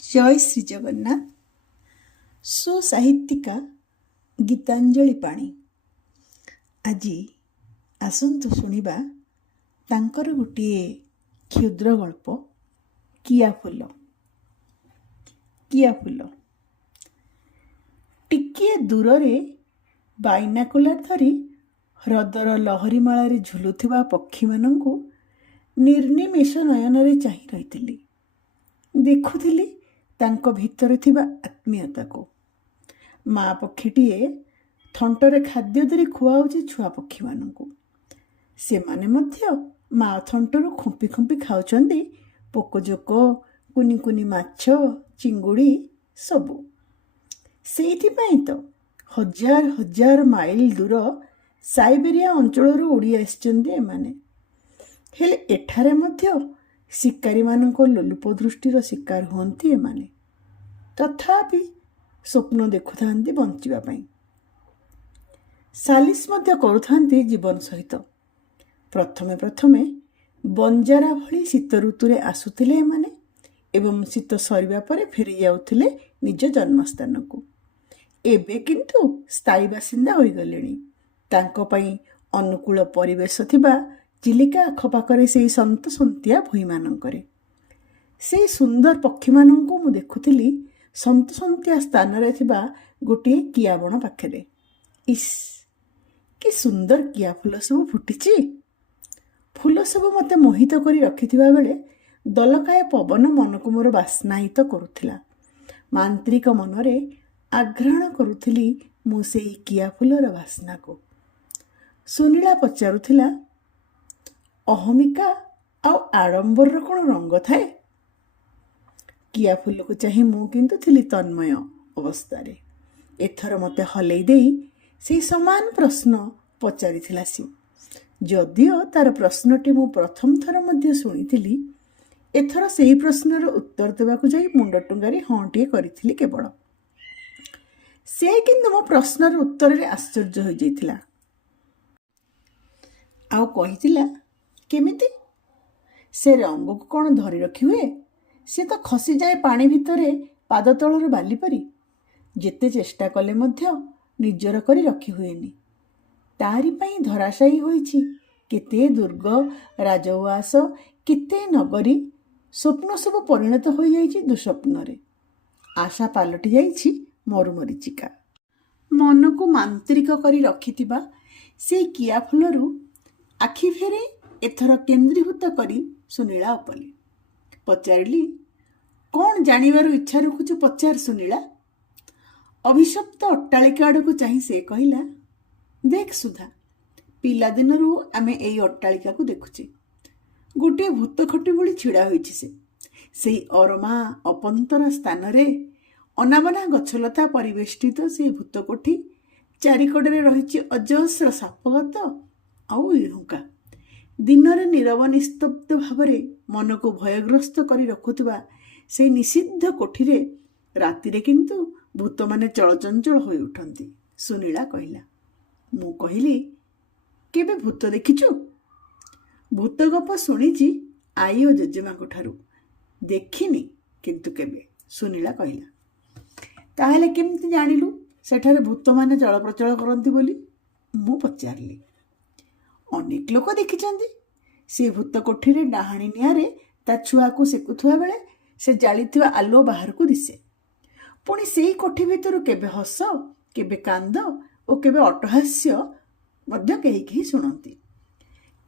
ଜୟ ଶ୍ରୀ ଜଗନ୍ନାଥ। ସୁସାହିତ୍ୟିକା ଗୀତାଞ୍ଜଳି ପାଣି ଆଜି ଆସନ୍ତୁ ଶୁଣିବା ତାଙ୍କର ଗୋଟିଏ କ୍ଷୁଦ୍ର ଗଳ୍ପ କିଆଫୁଲ। କିଆଫୁଲ ଟିକିଏ ଦୂରରେ ବାଇନାକୁଲାର ଧରି ହ୍ରଦର ଲହରୀମାଳାରେ ଝୁଲୁଥିବା ପକ୍ଷୀମାନଙ୍କୁ ନିର୍ନିମେଷ ନୟନରେ ଚାହିଁ ରହିଥିଲି। ଦେଖୁଥିଲି ତାଙ୍କ ଭିତରେ ଥିବା ଆତ୍ମୀୟତାକୁ। ମା ପକ୍ଷୀଟିଏ ଥଣ୍ଟରେ ଖାଦ୍ୟ ଧରି ଖୁଆଉଛି ଛୁଆ ପକ୍ଷୀମାନଙ୍କୁ। ସେମାନେ ମଧ୍ୟ ମା ଥଣ୍ଟରୁ ଖୁମ୍ପି ଖୁମ୍ପି ଖାଉଛନ୍ତି ପୋକଜୋକ, କୁନି କୁନି ମାଛ, ଚିଙ୍ଗୁଡ଼ି ସବୁ। ସେଇଥିପାଇଁ ତ ହଜାର ହଜାର ମାଇଲ ଦୂର ସାଇବେରିଆ ଅଞ୍ଚଳରୁ ଉଡ଼ି ଆସିଛନ୍ତି ଏମାନେ। ହେଲେ ଏଠାରେ ମଧ୍ୟ ଶିକାରୀମାନଙ୍କ ଲୋଲୁପ ଦୃଷ୍ଟିର ଶିକାର ହୁଅନ୍ତି ଏମାନେ। ତଥାପି ସ୍ୱପ୍ନ ଦେଖୁଥାନ୍ତି ବଞ୍ଚିବା ପାଇଁ। ସାଲିସ ମଧ୍ୟ କରୁଥାନ୍ତି ଜୀବନ ସହିତ। ପ୍ରଥମେ ପ୍ରଥମେ ବଞ୍ଜାରା ଭଳି ଶୀତ ଋତୁରେ ଆସୁଥିଲେ ଏମାନେ ଏବଂ ଶୀତ ସରିବା ପରେ ଫେରି ଯାଉଥିଲେ ନିଜ ଜନ୍ମସ୍ଥାନକୁ। ଏବେ କିନ୍ତୁ ସ୍ଥାୟୀ ବାସିନ୍ଦା ହୋଇଗଲେଣି। ତାଙ୍କ ପାଇଁ ଅନୁକୂଳ ପରିବେଶ ଥିବା ଚିଲିକା ଆଖପାଖରେ ସେହି ସନ୍ତସନ୍ତିଆ ଭୂଇଁମାନଙ୍କରେ। ସେହି ସୁନ୍ଦର ପକ୍ଷୀମାନଙ୍କୁ ମୁଁ ଦେଖୁଥିଲି ସନ୍ତସନ୍ତିଆ ସ୍ଥାନରେ ଥିବା ଗୋଟିଏ କିଆବଣ ପାଖରେ। ଇସ୍, କି ସୁନ୍ଦର କିଆ ଫୁଲ ସବୁ ଫୁଟିଛି! ଫୁଲ ସବୁ ମୋତେ ମୋହିତ କରି ରଖିଥିବା ବେଳେ ଦଲକାଏ ପବନ ମନକୁ ମୋର ବାସ୍ନାହିତ କରୁଥିଲା। ମାନ୍ତ୍ରିକ ମନରେ ଆଘ୍ରାଣ କରୁଥିଲି ମୁଁ ସେହି କିଆ ଫୁଲର ବାସ୍ନାକୁ। ସୁନୀଳା ପଚାରୁଥିଲା, ଅହମିକା ଆଉ ଆଡ଼ମ୍ବରର କ'ଣ ରଙ୍ଗ ଥାଏ? କିଆ ଫୁଲକୁ ଚାହିଁ ମୁଁ କିନ୍ତୁ ଥିଲି ତନ୍ମୟ ଅବସ୍ଥାରେ। ଏଥର ମୋତେ ହଲେଇ ଦେଇ ସେହି ସମାନ ପ୍ରଶ୍ନ ପଚାରିଥିଲା ସିଏ। ଯଦିଓ ତାର ପ୍ରଶ୍ନଟି ମୁଁ ପ୍ରଥମ ଥର ମଧ୍ୟ ଶୁଣିଥିଲି, ଏଥର ସେହି ପ୍ରଶ୍ନର ଉତ୍ତର ଦେବାକୁ ଯାଇ ମୁଣ୍ଡ ଟୁଙ୍ଗାରି ହଁଟିଏ କରିଥିଲି କେବଳ। ସେ କିନ୍ତୁ ମୋ ପ୍ରଶ୍ନର ଉତ୍ତରରେ ଆଶ୍ଚର୍ଯ୍ୟ ହୋଇଯାଇଥିଲା। ଆଉ କହିଥିଲା, କେମିତି? ସେ ରଙ୍ଗକୁ କ'ଣ ଧରି ରଖି ହୁଏ? ସେ ତ ଖସିଯାଏ ପାଣି ଭିତରେ ପାଦ ତଳର ବାଲି ପରି। ଯେତେ ଚେଷ୍ଟା କଲେ ମଧ୍ୟ ନିଜର କରି ରଖି ହୁଏନି। ତାରି ପାଇଁ ଧରାଶାୟୀ ହୋଇଛି କେତେ ଦୁର୍ଗ, ରାଜଉଆସ, କେତେ ନଗରୀ। ସ୍ୱପ୍ନ ସବୁ ପରିଣତ ହୋଇଯାଇଛି ଦୁଃସ୍ୱପ୍ନରେ। ଆଶା ପାଲଟି ଯାଇଛି ମରୁମରିଚିକା। ମନକୁ ମାନ୍ତ୍ରିକ କରି ରଖିଥିବା ସେଇ କିଆ ଫୁଲରୁ ଆଖି ଫେରେ ଏଥର କେନ୍ଦ୍ରୀଭୂତ କରି ସୁନୀଳା ଉପରେ ପଚାରିଲି, କ'ଣ ଜାଣିବାର ଇଚ୍ଛା ରଖୁଛୁ ପଚାର ସୁନୀଳା। ଅଭିଶପ୍ତ ଅଟ୍ଟାଳିକା ଆଡ଼କୁ ଚାହିଁ ସେ କହିଲା, ଦେଖ ସୁଧା, ପିଲାଦିନରୁ ଆମେ ଏଇ ଅଟ୍ଟାଳିକାକୁ ଦେଖୁଛେ। ଗୋଟିଏ ଭୂତ ଖଟି ଭଳି ଛିଡ଼ା ହୋଇଛି ସେ। ସେଇ ଅରମା ଅପନ୍ତରା ସ୍ଥାନରେ ଅନାବନା ଗଛଲତା ପରିବେଷ୍ଟିତ ସେଇ ଭୂତ କୋଠି। ଚାରିକଡ଼ରେ ରହିଛି ଅଜସ୍ର ସାପଗାତ ଆଉ ଇହୁଙ୍କା। ଦିନରେ ନୀରବ ନିସ୍ତବ୍ଧ ଭାବରେ ମନକୁ ଭୟଗ୍ରସ୍ତ କରି ରଖୁଥିବା ସେହି ନିଷିଦ୍ଧ କୋଠିରେ ରାତିରେ କିନ୍ତୁ ଭୂତମାନେ ଚଳଚଞ୍ଚଳ ହୋଇ ଉଠନ୍ତି, ସୁନୀଳା କହିଲା। ମୁଁ କହିଲି, କେବେ ଭୂତ ଦେଖିଛୁ? ଭୂତ ଗପ ଶୁଣିଛି ଆଈ ଓ ଜେଜେମାଙ୍କ ଠାରୁ, ଦେଖିନି କିନ୍ତୁ କେବେ, ସୁନୀଳା କହିଲା। ତାହେଲେ କେମିତି ଜାଣିଲୁ ସେଠାରେ ଭୂତମାନେ ଚଳପ୍ରଚଳ କରନ୍ତି ବୋଲି? ମୁଁ ପଚାରିଲି। ଅନେକ ଲୋକ ଦେଖିଛନ୍ତି। ସେ ଭୂତ କୋଠିରେ ଡାହାଣୀ ନିଆଁରେ ତା ଛୁଆକୁ ସେକୁଥିବା ବେଳେ ସେ ଜାଳିଥିବା ଆଲୁଅ ବାହାରକୁ ଦିଶେ। ପୁଣି ସେଇ କୋଠି ଭିତରୁ କେବେ ହସ, କେବେ କାନ୍ଦ ଓ କେବେ ଅଟ୍ଟହାସ୍ୟ ମଧ୍ୟ କେହି କେହି ଶୁଣନ୍ତି।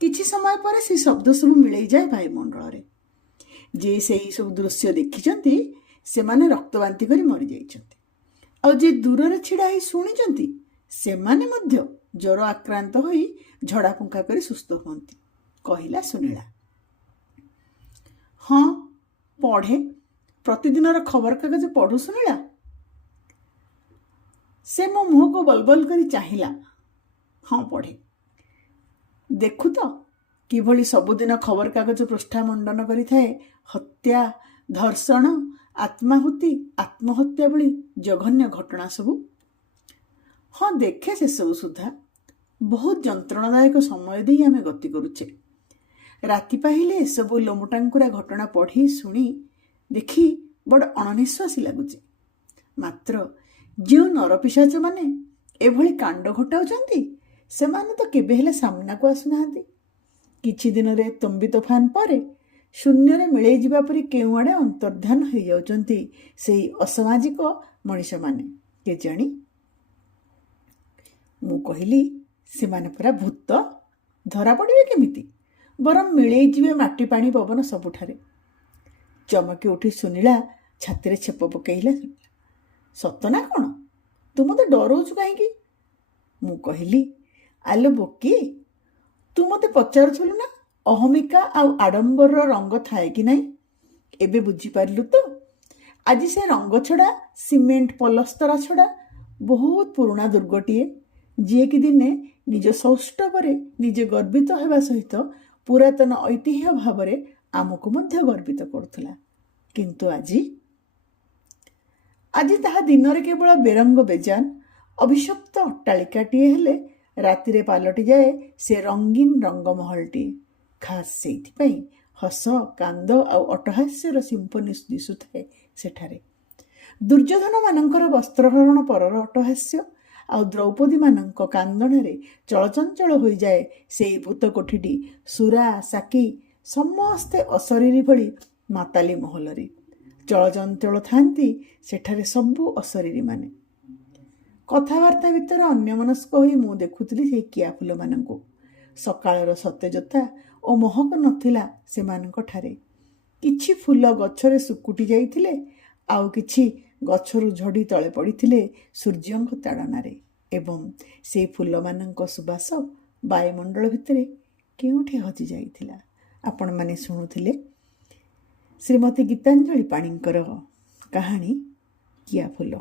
କିଛି ସମୟ ପରେ ସେ ଶବ୍ଦ ସବୁ ମିଳେଇଯାଏ ବାୟୁମଣ୍ଡଳରେ। ଯେ ସେହି ସବୁ ଦୃଶ୍ୟ ଦେଖିଛନ୍ତି ସେମାନେ ରକ୍ତବାନ୍ତି କରି ମରିଯାଇଛନ୍ତି। ଆଉ ଯେ ଦୂରରେ ଛିଡ଼ା ହୋଇ ଶୁଣିଛନ୍ତି ସେମାନେ ମଧ୍ୟ ଜ୍ୱର ଆକ୍ରାନ୍ତ ହୋଇ ଝଡ଼ାଫୁଙ୍କା କରି ସୁସ୍ଥ ହୁଅନ୍ତି, କହିଲା ସୁନୀଳା। ହଁ, ପଢ଼େ। ପ୍ରତିଦିନର ଖବରକାଗଜ ପଢ଼ୁ ସୁନୀଳା? ସେ ମୋ ମୁହଁକୁ ବଲବଲ କରି ଚାହିଁଲା। ହଁ, ପଢ଼େ। ଦେଖୁ ତ କିଭଳି ସବୁଦିନ ଖବରକାଗଜ ପୃଷ୍ଠା ମଣ୍ଡନ କରିଥାଏ ହତ୍ୟା, ଧର୍ଷଣ, ଆତ୍ମାହୁତି, ଆତ୍ମହତ୍ୟା ଭଳି ଜଘନ୍ୟ ଘଟଣା ସବୁ। ହଁ, ଦେଖେ ସେସବୁ ସୁଦ୍ଧା। ବହୁତ ଯନ୍ତ୍ରଣାଦାୟକ ସମୟ ଦେଇ ଆମେ ଗତି କରୁଛେ। ରାତି ପାହିଲେ ଏସବୁ ଲୋମଟାଙ୍କୁରା ଘଟଣା ପଢ଼ି ଶୁଣି ଦେଖି ବଡ଼ ଅଣନିଶ୍ୱାସୀ ଲାଗୁଛି। ମାତ୍ର ଯେଉଁ ନରପିଶାଚମାନେ ଏଭଳି କାଣ୍ଡ ଘଟାଉଛନ୍ତି ସେମାନେ ତ କେବେ ହେଲେ ସାମ୍ନାକୁ ଆସୁନାହାନ୍ତି। କିଛି ଦିନରେ ତୁମ୍ବି ତୋଫାନ ପରେ ଶୂନ୍ୟରେ ମିଳେଇ ଯିବା ପରି କେଉଁଆଡ଼େ ଅନ୍ତର୍ଦ୍ଧାନ ହୋଇଯାଉଛନ୍ତି ସେହି ଅସାମାଜିକ ମଣିଷମାନେ କେଜାଣି। ମୁଁ କହିଲି, ସେମାନେ ପରା ଭୂତ, ଧରା ପଡ଼ିବେ କେମିତି? ବରଂ ମିଳେଇ ଯିବେ ମାଟି ପାଣି ପବନ ସବୁଠାରେ। ଚମକି ଉଠି ସୁନୀଳା ଛାତିରେ ଛେପ ପକାଇଲା। ସତ ନା କ'ଣ? ତୁ ମୋତେ ଡରଉଛୁ କାହିଁକି? ମୁଁ କହିଲି, ଆଲୋ ବୋକି, ତୁ ମୋତେ ପଚାରୁଥିଲୁ ନା ଅହମିକା ଆଉ ଆଡ଼ମ୍ବରର ରଙ୍ଗ ଥାଏ କି ନାହିଁ? ଏବେ ବୁଝିପାରିଲୁ ତ? ଆଜି ସେ ରଙ୍ଗ ଛଡ଼ା, ସିମେଣ୍ଟ ପଲସ୍ତରା ଛଡ଼ା ବହୁତ ପୁରୁଣା ଦୁର୍ଗଟିଏ, ଯିଏକି ଦିନେ ନିଜ ସୌଷ୍ଠବରେ ନିଜେ ଗର୍ବିତ ହେବା ସହିତ ପୁରାତନ ଐତିହ୍ୟ ଭାବରେ ଆମକୁ ମଧ୍ୟ ଗର୍ବିତ କରୁଥିଲା। କିନ୍ତୁ ଆଜି ତାହା ଦିନରେ କେବଳ ବେରଙ୍ଗ ବେଜାନ ଅଭିଶପ୍ତ ଅଟ୍ଟାଳିକାଟିଏ ହେଲେ ରାତିରେ ପାଲଟିଯାଏ ସେ ରଙ୍ଗୀନ ରଙ୍ଗମହଲଟିଏ। ଖାସ୍ ସେଇଥିପାଇଁ ହସ, କାନ୍ଦ ଆଉ ଅଟ୍ଟହାସ୍ୟର ସିମ୍ଫୋନି ଦିଶୁଥାଏ ସେଠାରେ। ଦୁର୍ଯ୍ୟୋଧନମାନଙ୍କର ବସ୍ତ୍ରହରଣ ପରର ଅଟ୍ଟହାସ୍ୟ ଆଉ ଦ୍ରୌପଦୀମାନଙ୍କ କାନ୍ଦଣାରେ ଚଳଚଞ୍ଚଳ ହୋଇଯାଏ ସେଇ ଭୂତ କୋଠିଟି। ସୁରା, ସାକି ସମସ୍ତେ ଅଶରୀରୀ ଭଳି ମାତାଲି ମହଲରେ ଚଳଚଞ୍ଚଳ ଥାନ୍ତି ସେଠାରେ ସବୁ ଅଶରୀରୀମାନେ। କଥାବାର୍ତ୍ତା ଭିତରେ ଅନ୍ୟମନସ୍କ ହୋଇ ମୁଁ ଦେଖୁଥିଲି ସେହି କିଆଫୁଲମାନଙ୍କୁ। ସକାଳର ସତେଜତା ଓ ମହକ ନଥିଲା ସେମାନଙ୍କଠାରେ। କିଛି ଫୁଲ ଗଛରେ ଶୁକୁଟି ଯାଇଥିଲେ, ଆଉ କିଛି ଗଛରୁ ଝଡ଼ି ତଳେ ପଡ଼ିଥିଲେ ସୂର୍ଯ୍ୟଙ୍କ ତାଡ଼ନାରେ, ଏବଂ ସେହି ଫୁଲମାନଙ୍କ ସୁବାସ ବାୟୁମଣ୍ଡଳ ଭିତରେ କେଉଁଠି ହଜି ଯାଇଥିଲା। ଆପଣମାନେ ଶୁଣୁଥିଲେ ଶ୍ରୀମତୀ ଗୀତାଞ୍ଜଳି ପାଣିଙ୍କର କାହାଣୀ କିଆଫୁଲ।